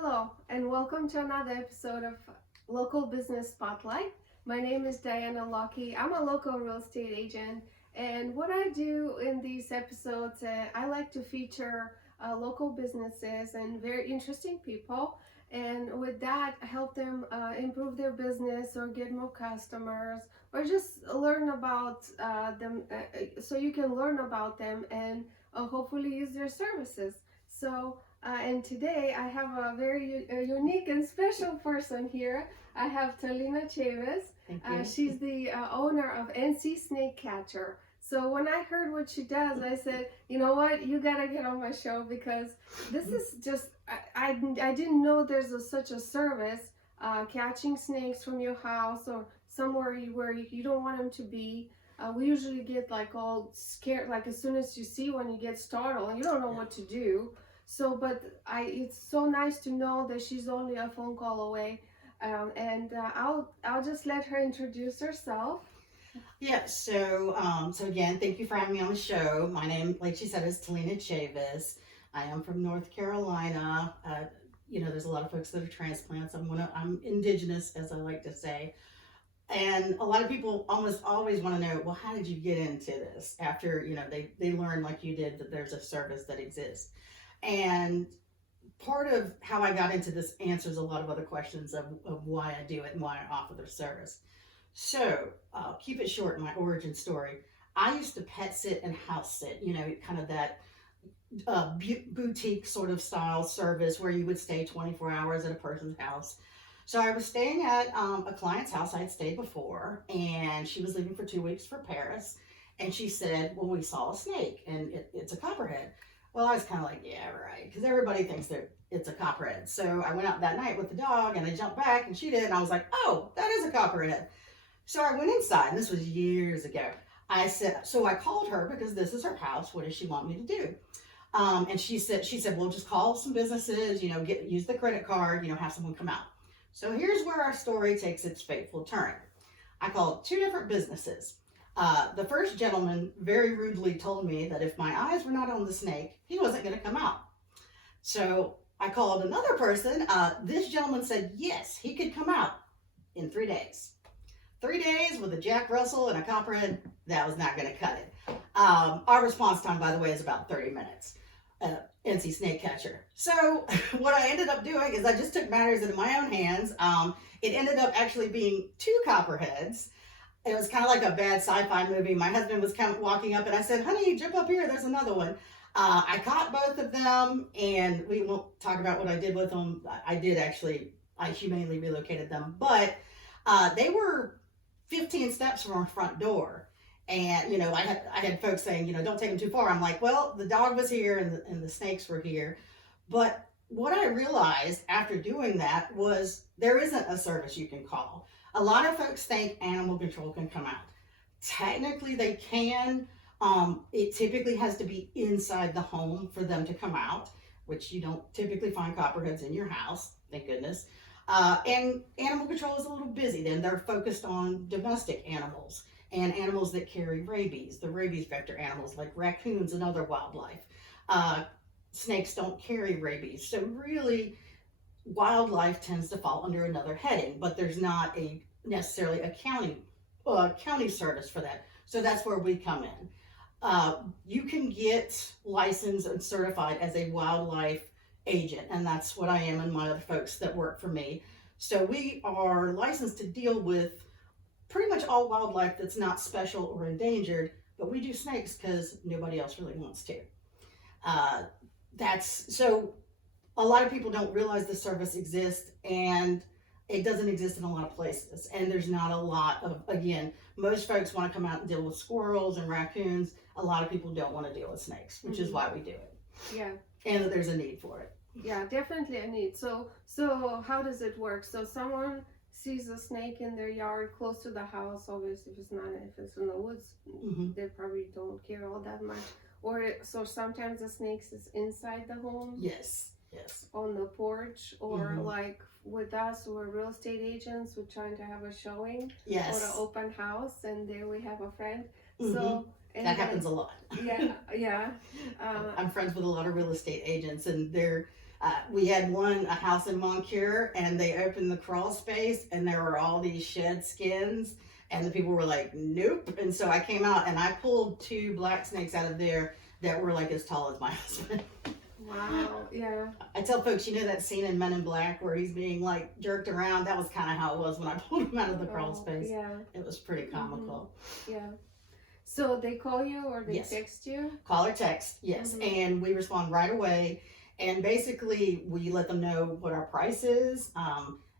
Hello, and welcome to another episode of Local Business Spotlight. My name is Diana Lucky. I'm a local real estate agent, and what I do in these episodes, I like to feature local businesses and very interesting people, and with that, help them improve their business or get more customers, or just learn about them, so you can learn about them and hopefully use their services. And today I have a very unique and special person here. I have Talena Chavis. Thank you. She's the owner of NC Snake Catcher. So when I heard what she does, I said, you know what, you gotta get on my show because this is just, I didn't know there's such a service, catching snakes from your house or somewhere where you don't want them to be. We usually get like all scared, like as soon as you see one, you get startled and you don't know what to do. So, but it's so nice to know that she's only a phone call away, I'll just let her introduce herself. Yeah, so again, thank you for having me on the show. My name, like she said, is Talena Chavis. I am from North Carolina. There's a lot of folks that are transplants. I'm indigenous, as I like to say. And a lot of people almost always want to know, well, how did you get into this? After, they learn like you did that there's a service that exists. And part of how I got into this answers a lot of other questions of why I do it and why I offer the service. So, keep it short, my origin story. I used to pet sit and house sit, kind of that boutique sort of style service where you would stay 24 hours at a person's house. So I was staying at a client's house I had stayed before, and she was leaving for 2 weeks for Paris. And she said, well, we saw a snake, and it's a copperhead. Well, I was kind of like, yeah, right, because everybody thinks that it's a copperhead. So I went out that night with the dog, and I jumped back, and she did, and I was like, oh, that is a copperhead. So I went inside, and this was years ago. So I called her because this is her house. What does she want me to do? And she said, well, just call some businesses, use the credit card, have someone come out. So here's where our story takes its fateful turn. I called 2 different businesses. The first gentleman very rudely told me that if my eyes were not on the snake, he wasn't going to come out. So I called another person. This gentleman said, yes, he could come out in 3 days. 3 days with a Jack Russell and a copperhead, that was not going to cut it. Our response time, by the way, is about 30 minutes. NC Snake Catcher. So what I ended up doing is I just took matters into my own hands. It ended up actually being 2 copperheads. It was kind of like a bad sci-fi movie. My husband was kind of walking up and I said, honey, jump up here, there's another one. I caught both of them, and we won't talk about what I did with them. I humanely relocated them, but they were 15 steps from our front door. And, I had folks saying, don't take them too far. I'm like, well, the dog was here and the snakes were here. But what I realized after doing that was there isn't a service you can call. A lot of folks think animal control can come out. Technically, they can. It typically has to be inside the home for them to come out, which you don't typically find copperheads in your house, thank goodness. And animal control is a little busy. Then they're focused on domestic animals and animals that carry rabies, the rabies vector animals like raccoons and other wildlife. Snakes don't carry rabies. So really, wildlife tends to fall under another heading, but there's not necessarily a county service for that. So that's where we come in. You can get licensed and certified as a wildlife agent, and that's what I am and my other folks that work for me. So we are licensed to deal with pretty much all wildlife that's not special or endangered, but we do snakes because nobody else really wants to. So a lot of people don't realize the service exists, and it doesn't exist in a lot of places. And there's not a lot of, again, most folks want to come out and deal with squirrels and raccoons. A lot of people don't want to deal with snakes, which is why we do it. Yeah. And that there's a need for it. Yeah, definitely a need. So how does it work? So someone sees a snake in their yard close to the house. Obviously, if it's in the woods, they probably don't care all that much. So sometimes the snakes is inside the home. Yes. On the porch, or like with us, we're real estate agents. We're trying to have a showing or an open house, and there we have a friend. So that happens a lot. Yeah. I'm friends with a lot of real estate agents, and they're We had a house in Moncure, and they opened the crawl space, and there were all these shed skins, and the people were like, nope. And so I came out and I pulled 2 black snakes out of there that were like as tall as my husband. Wow. Yeah. I tell folks, you know that scene in Men in Black where he's being like jerked around? That was kind of how it was when I pulled him out of the crawl space. Yeah. It was pretty comical. Yeah. So they call you or they Yes. text you? Call or text, yes. And we respond right away. And basically, we let them know what our price is.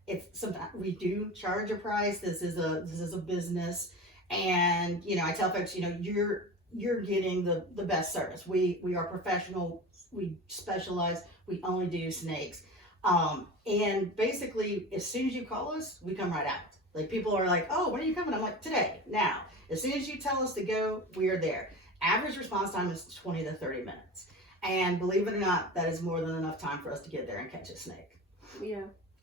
It's sometimes we do charge a price. This is a business, and I tell folks, you're getting the best service. We are professional. We specialize. We only do snakes. And basically, as soon as you call us, we come right out. Like people are like, oh, when are you coming? I'm like, today, now. As soon as you tell us to go, we are there. Average response time is 20 to 30 minutes. And believe it or not, that is more than enough time for us to get there and catch a snake. Yeah.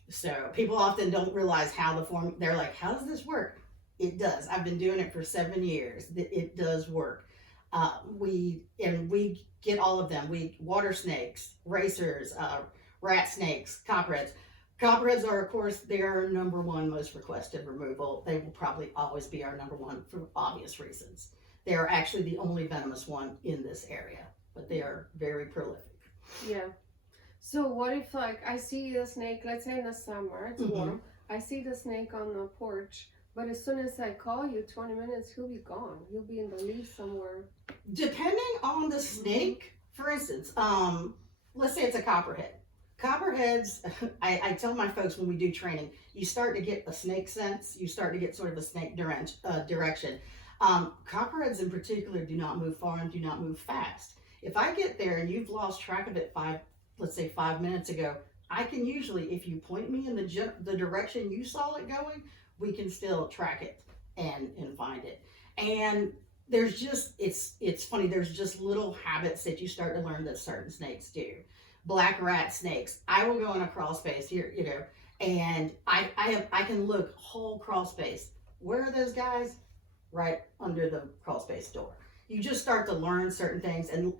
So people often don't realize how they're like, how does this work? It does. I've been doing it for 7 years. It does work. We get all of them. Water snakes, racers, rat snakes, copperheads. Copperheads are, of course, they are our number 1 most requested removal. They will probably always be our number 1 for obvious reasons. They are actually the only venomous one in this area, but they are very prolific. Yeah. So what if like I see the snake, let's say in the summer, it's warm, I see the snake on the porch, but as soon as I call you, 20 minutes, he'll be gone. He'll be in the leaves somewhere. Depending on the snake, for instance, let's say it's a copperhead. Copperheads, I tell my folks when we do training, you start to get a snake sense, you start to get sort of a snake direction. Copperheads in particular do not move far and do not move fast. If I get there and you've lost track of it let's say 5 minutes ago, I can usually, if you point me in the direction you saw it going, we can still track it and find it. And there's just, it's funny, there's just little habits that you start to learn that certain snakes do. Black rat snakes, I will go in a crawl space here, and I can look whole crawl space. Where are those guys? Right under the crawl space door. You just start to learn certain things and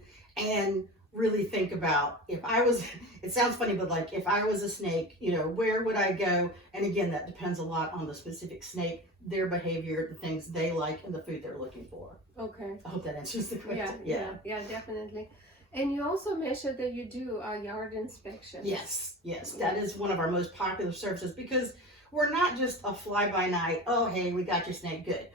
really think about, it sounds funny, but like if I was a snake, where would I go? And again, that depends a lot on the specific snake, their behavior, the things they like, and the food they're looking for. Okay. I hope that answers the question. Yeah, definitely. And you also mentioned that you do yard inspections. Yes, that is one of our most popular services because we're not just a fly-by-night, oh, hey, we got your snake, good.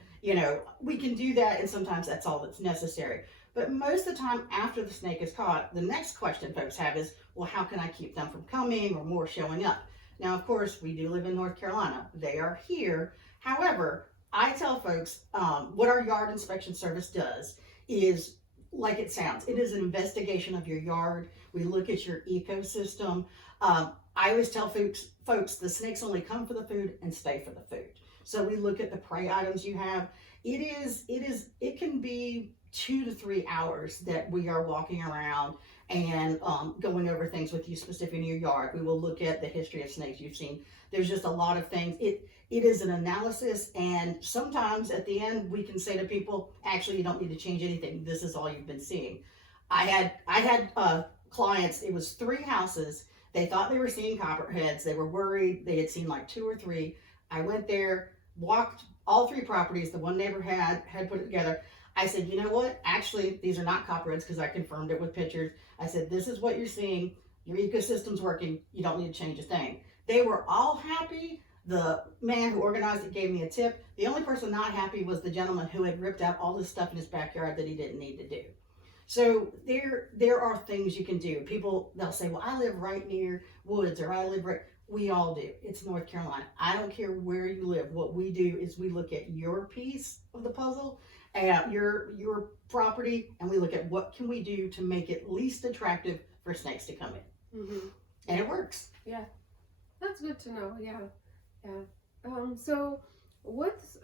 We can do that, and sometimes that's all that's necessary. But most of the time after the snake is caught, the next question folks have is, well, how can I keep them from coming or more showing up? Now, of course, we do live in North Carolina. They are here. However, I tell folks what our yard inspection service does is, like it sounds, it is an investigation of your yard. We look at your ecosystem. I always tell folks, the snakes only come for the food and stay for the food. So we look at the prey items you have. It can be 2 to 3 hours that we are walking around and going over things with you specific in your yard. We will look at the history of snakes you've seen. There's just a lot of things. It is an analysis, and sometimes at the end we can say to people, actually, you don't need to change anything. This is all you've been seeing. I had clients, it was 3 houses. They thought they were seeing copperheads. They were worried. They had seen like 2 or 3. I went there, walked all 3 properties. The one neighbor had put it together. I said, you know what? Actually, these are not copperheads because I confirmed it with pictures. I said, this is what you're seeing. Your ecosystem's working. You don't need to change a thing. They were all happy. The man who organized it gave me a tip. The only person not happy was the gentleman who had ripped out all this stuff in his backyard that he didn't need to do. So there are things you can do. People, they'll say, well, I live right near woods, or I live right. We all do. It's North Carolina. I don't care where you live. What we do is we look at your piece of the puzzle, at your property, and we look at what can we do to make it least attractive for snakes to come in. Mm-hmm. And it works. Yeah, that's good to know. Yeah. So what's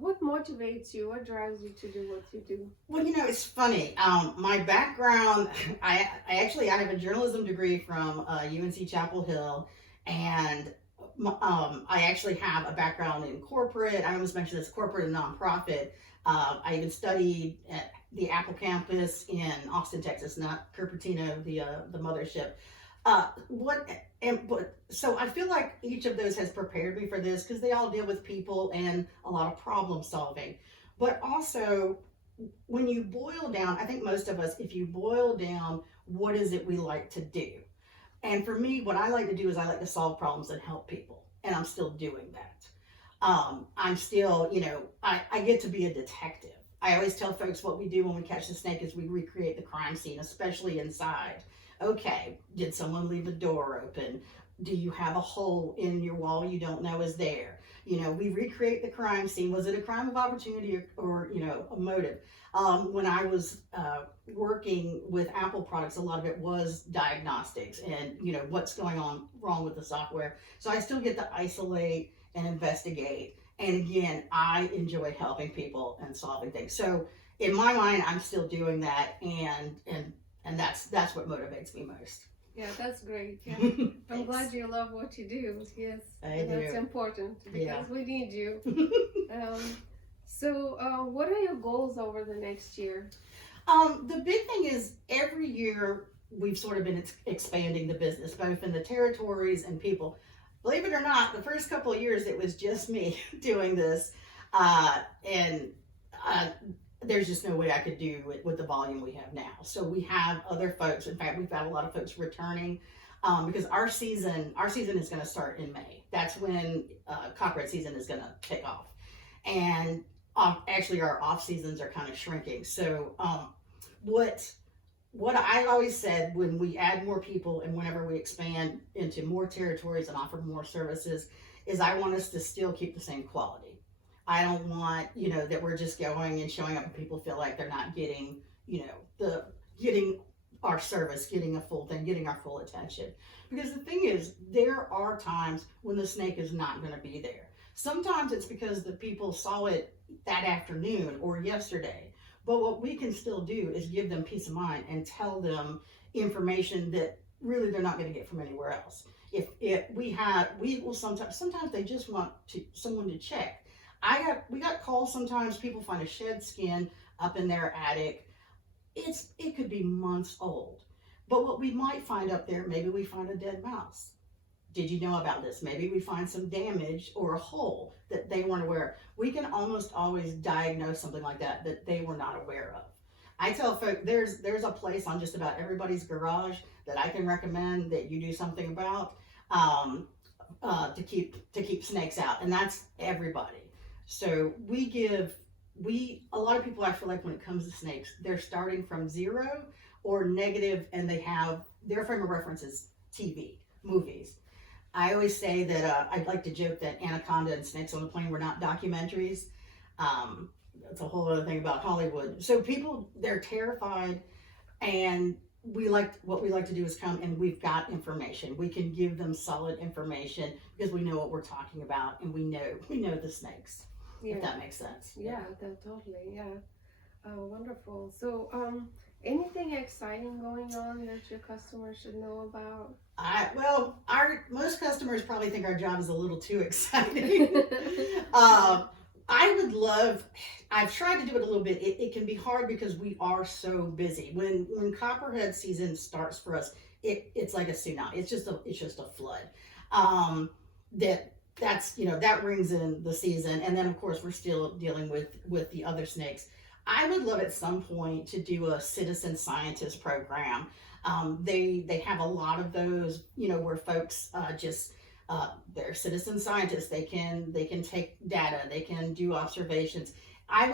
what motivates you? What drives you to do what you do? Well, it's funny. My background, I have a journalism degree from UNC Chapel Hill, and I actually have a background in corporate. I almost mentioned this, corporate and nonprofit. I even studied the Apple campus in Austin, Texas, not Cupertino, the mothership. So I feel like each of those has prepared me for this because they all deal with people and a lot of problem solving. But also, when you boil down, I think most of us, if you boil down, what is it we like to do? And for me, what I like to do is I like to solve problems and help people. And I'm still doing that. I'm still, I get to be a detective. I always tell folks what we do when we catch the snake is we recreate the crime scene, especially inside. Okay, did someone leave a door open? Do you have a hole in your wall you don't know is there? We recreate the crime scene. Was it a crime of opportunity or a motive? When I was working with Apple products, a lot of it was diagnostics and, what's going on wrong with the software. So I still get to isolate and investigate. And again, I enjoy helping people and solving things. So in my mind, I'm still doing that. And that's what motivates me most. Yeah, that's great. Yeah. I'm glad you love what you do. Yes, I do. That's important because Yeah. we need you. So, what are your goals over the next year? The big thing is every year we've sort of been expanding the business, both in the territories and people. Believe it or not, the first couple of years it was just me doing this, and there's just no way I could do it with the volume we have now. So we have other folks. In fact, we've got a lot of folks returning because our season is going to start in May. That's when copperhead season is going to take off, and actually our off seasons are kind of shrinking. So what I always said when we add more people and whenever we expand into more territories and offer more services is I want us to still keep the same quality. I don't want, that we're just going and showing up and people feel like they're not getting, getting our service, getting a full thing, getting our full attention. Because the thing is, there are times when the snake is not going to be there. Sometimes it's because the people saw it that afternoon or yesterday. But what we can still do is give them peace of mind and tell them information that really they're not going to get from anywhere else. If we will sometimes they just want someone to check. We got calls sometimes people find a shed skin up in their attic. It could be months old. But what we might find up there, maybe we find a dead mouse. Did you know about this? Maybe we find some damage or a hole that they weren't aware of. We can almost always diagnose something like that they were not aware of. I tell folks there's a place on just about everybody's garage that I can recommend that you do something about to keep snakes out, and that's everybody. So a lot of people, I feel like when it comes to snakes, they're starting from zero or negative, and they have their frame of reference is TV, movies. I always say that I'd like to joke that Anaconda and Snakes on the Plane were not documentaries. That's a whole other thing about Hollywood. So people, they're terrified, and what we like to do is come and we've got information. We can give them solid information because we know what we're talking about, and we know the snakes. Yeah. If that makes sense. Yeah, that totally. Yeah. Wonderful. So, anything exciting going on that your customers should know about? Most customers probably think our job is a little too exciting. I've tried to do it a little bit. It can be hard because we are so busy. When copperhead season starts for us, it's like a tsunami. It's just a flood. That brings in the season, and then of course we're still dealing with the other snakes. I would love at some point to do a citizen scientist program. They have a lot of those, where folks they're citizen scientists. They can take data, they can do observations. I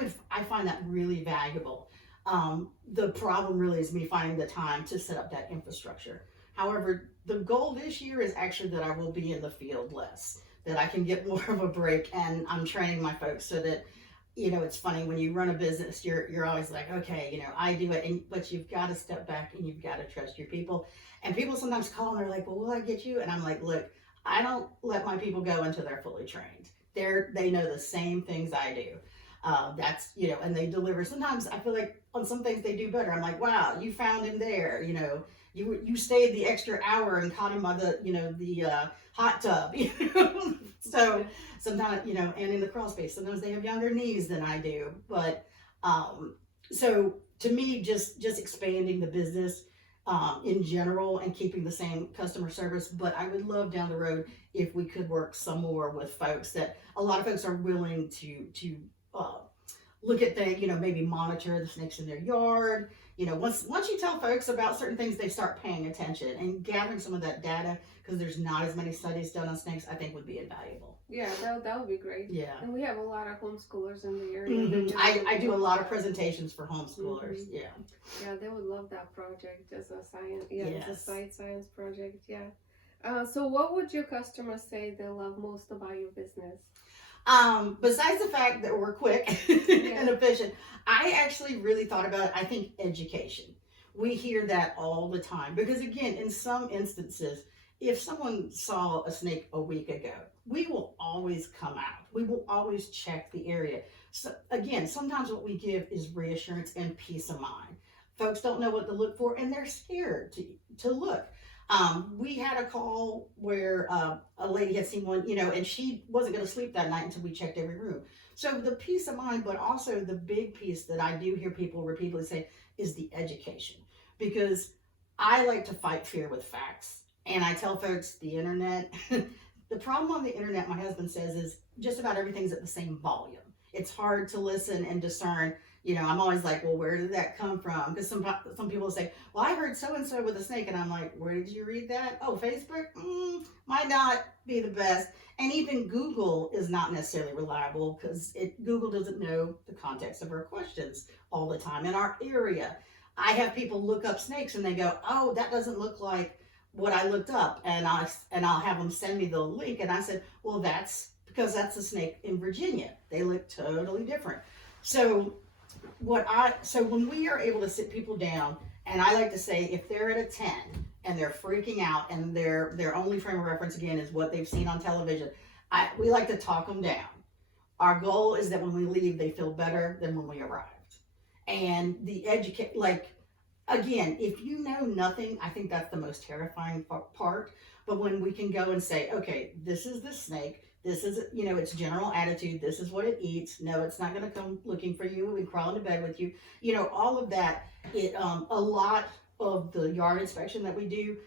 find that really valuable. The problem really is me finding the time to set up that infrastructure. However, the goal this year is actually that I will be in the field less, that I can get more of a break, and I'm training my folks so that, it's funny when you run a business, you're always like, okay, I do it, but you've got to step back and you've got to trust your people. And people sometimes call and they're like, well, will I get you? And I'm like, look, I don't let my people go until they're fully trained. They know the same things I do. And they deliver. Sometimes I feel like on some things they do better. I'm like, wow, you found him there. You stayed the extra hour and caught him by the hot tub. So sometimes, and in the crawl space, sometimes they have younger knees than I do. But So to me, just expanding the business in general and keeping the same customer service. But I would love down the road if we could work some more with folks that a lot of folks are willing to uh, look at things, maybe monitor the snakes in their yard. Once you tell folks about certain things, they start paying attention and gathering some of that data because there's not as many studies done on snakes. I think would be invaluable. Yeah, that would be great. Yeah. And we have a lot of homeschoolers in the area. Mm-hmm. I do a lot of presentations for homeschoolers. Mm-hmm. Yeah. Yeah, they would love that project as a science. Yeah, Yes. it's a science project. Yeah. So what would your customers say they love most about your business? Besides the fact that we're quick and efficient, I actually really thought about, I think, education. We hear that all the time because, again, in some instances, if someone saw a snake a week ago, we will always come out. We will always check the area. So, again, sometimes what we give is reassurance and peace of mind. Folks don't know what to look for and they're scared to look. We had a call where a lady had seen one, and she wasn't going to sleep that night until we checked every room. So the peace of mind, but also the big piece that I do hear people repeatedly say is the education. Because I like to fight fear with facts. And I tell folks the internet, the problem on the internet, my husband says, is just about everything's at the same volume. It's hard to listen and discern. I'm always like, well, where did that come from? Because some people say, well, I heard so-and-so with a snake. And I'm like, where did you read that? Oh, Facebook? Might not be the best. And even Google is not necessarily reliable because Google doesn't know the context of our questions all the time. In our area, I have people look up snakes and they go, oh, that doesn't look like what I looked up. And I'll have them send me the link. And I said, well, that's because that's a snake in Virginia. They look totally different. So when we are able to sit people down, and I like to say if they're at a 10 and they're freaking out and their only frame of reference again is what they've seen on television, we like to talk them down. Our goal is that when we leave, they feel better than when we arrived. And again, if you know nothing, I think that's the most terrifying part. But when we can go and say, okay, this is the snake. This is, its general attitude. This is what it eats. No, it's not going to come looking for you and crawl into bed with you. All of that. A lot of the yard inspection that we do,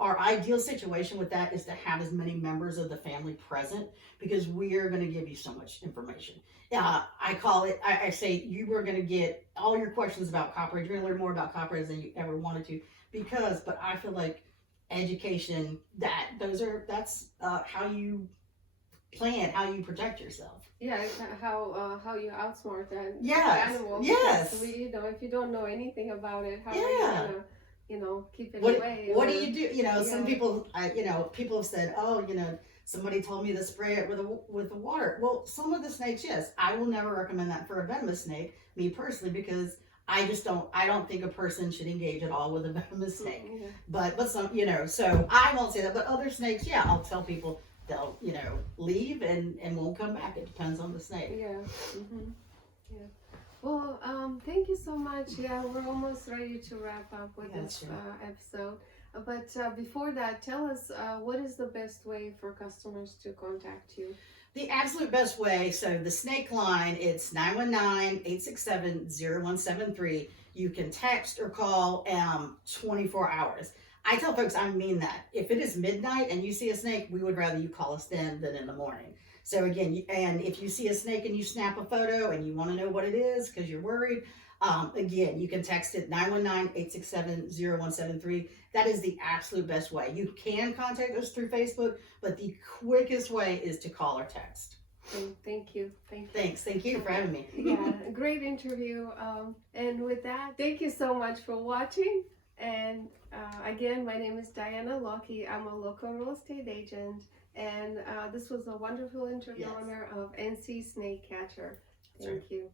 our ideal situation with that is to have as many members of the family present because we are going to give you so much information. I say you are going to get all your questions about copperheads. You're going to learn more about copperheads than you ever wanted to but I feel like education, that's how you plan, how you protect yourself. Yeah, it's how you outsmart that animal. Yes. If you don't know anything about it, how are you gonna, keep it away? What do you do? Some people, people have said, oh, somebody told me to spray it with the water. Well, some of the snakes, yes, I will never recommend that for a venomous snake, me personally, because I don't think a person should engage at all with a venomous snake. Mm-hmm. But some, so I won't say that. But other snakes, yeah, I'll tell people they'll, leave and won't come back. It depends on the snake. Yeah. Mm-hmm. Yeah. Well, thank you so much. Yeah, we're almost ready to wrap up with this episode. But before that, tell us what is the best way for customers to contact you? The absolute best way, so the snake line, it's 919-867-0173. You can text or call 24 hours. I tell folks I mean that. If it is midnight and you see a snake, we would rather you call us then than in the morning. So again, and if you see a snake and you snap a photo and you want to know what it is because you're worried, again, you can text it 919-867-0173. That is the absolute best way. You can contact us through Facebook, but the quickest way is to call or text. Thank you. Thanks. Thank you for having me. Yeah, great interview. And with that, thank you so much for watching. And again, my name is Diana Lockie. I'm a local real estate agent. And this was a wonderful interview owner of NC Snake Catcher. Thank you.